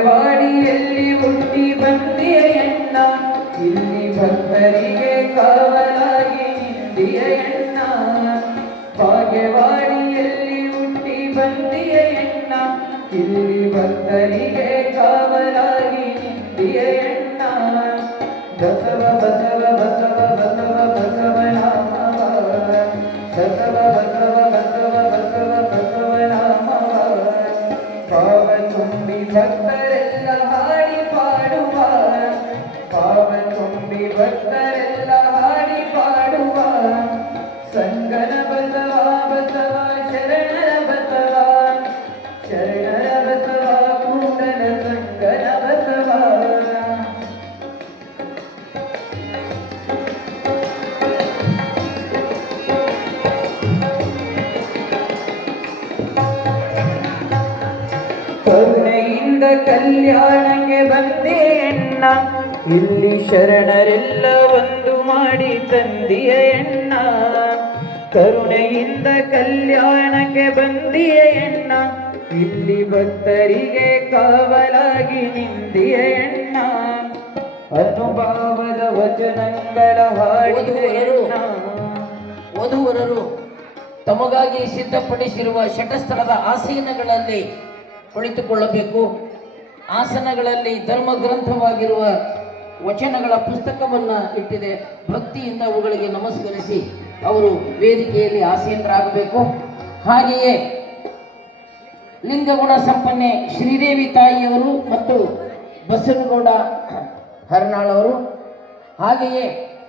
ಭಾಗ್ಯವಾಡಿಯಲ್ಲಿ ಹುಟ್ಟಿ ಬಂದಿಯ ಎಣ್ಣ ಇಲ್ಲಿ ಭಕ್ತರಿಗೆ ಕಾವಲಾಗಿ ನಿಂದಿಯ ಎಣ್ಣ ಭಾಗ್ಯವಾಡಿಯಲ್ಲಿ ಹುಟ್ಟಿ ಬಂದಿಯ ಎಣ್ಣ ಇಲ್ಲಿ ಭಕ್ತರಿಗೆ ಕಾವಲಾಗಿ ನಿಂದಿಯ ಎಣ್ಣ ಬಸವ ಬಸವ ಬಸವ ಬಸವ ಬಸವ ನಾಮವ ಬಸವ ಬಸವ ಬಸವ ಬಸವ ಬಸವ ನಾಮವ ಪಾವ ತುಂಬಿ ಭಕ್ತರೆಲ್ಲ ಭಕ್ತರೆಲ್ಲ ಹಾಡಿ ಪಾಡುವ ಸಂಗನ ಬಸವ ಬಸವ ಶರಣರ ಬಸವ ಶರಣರ ಬಸವ ಕೂಡಲ ಸಂಗನ ಬಸವ ಕರುಣೆಯಿಂದ ಕಲ್ಯಾಣಕ್ಕೆ ಬಂದೆ ಎಣ್ಣ ಇಲ್ಲಿ ಶರಣರೆಲ್ಲ ಒಂದು ಮಾಡಿ ತಂದಿಯ ಎಣ್ಣ. ಕರುಣೆಯಿಂದ ಕಲ್ಯಾಣಕ್ಕೆ ಬಂದಿಯ ಎಣ್ಣ. ಇಲ್ಲಿ ಭಕ್ತರಿಗೆ ಕಾವಲಾಗಿ ನಿಂದಿಯ ಎಣ್ಣ. ಅನುಭಾವದ ವಚನಗಳ ಹಾಡಿದ ಎಣ್ಣ. ವಧುವರರು ತಮಗಾಗಿ ಸಿದ್ಧಪಡಿಸಿರುವ ಶಟಸ್ಥಳದ ಆಸೀನಗಳಲ್ಲಿ ಕುಳಿತುಕೊಳ್ಳಬೇಕು. ಆಸನಗಳಲ್ಲಿ ಧರ್ಮ ಗ್ರಂಥವಾಗಿರುವ ವಚನಗಳ ಪುಸ್ತಕವನ್ನು ಇಟ್ಟಿದೆ. ಭಕ್ತಿಯಿಂದ ಅವುಗಳಿಗೆ ನಮಸ್ಕರಿಸಿ ಅವರು ವೇದಿಕೆಯಲ್ಲಿ ಆಸೀನರಾಗಬೇಕು. ಹಾಗೆಯೇ ಲಿಂಗಗುಣ ಸಂಪನ್ನೆ ಶ್ರೀದೇವಿ ತಾಯಿಯವರು ಮತ್ತು ಬಸವನಗೌಡ ಹರ್ನಾಳ್ ಅವರು. ಹಾಗೆಯೇ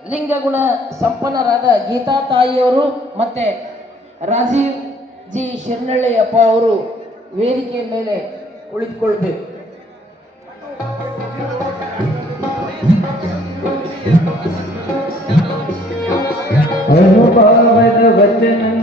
ಲಿಂಗಗುಣ ಸಂಪನ್ನರಾದ ಗೀತಾ ತಾಯಿಯವರು ಮತ್ತು ರಾಜೀವ್ ಜಿ ಶಿರ್ನಳ್ಳಿಯಪ್ಪ ಅವರು ವೇದಿಕೆಯ ಮೇಲೆ ಕುಳಿತುಕೊಳ್ಬೇಕು. હનુભાવન વચન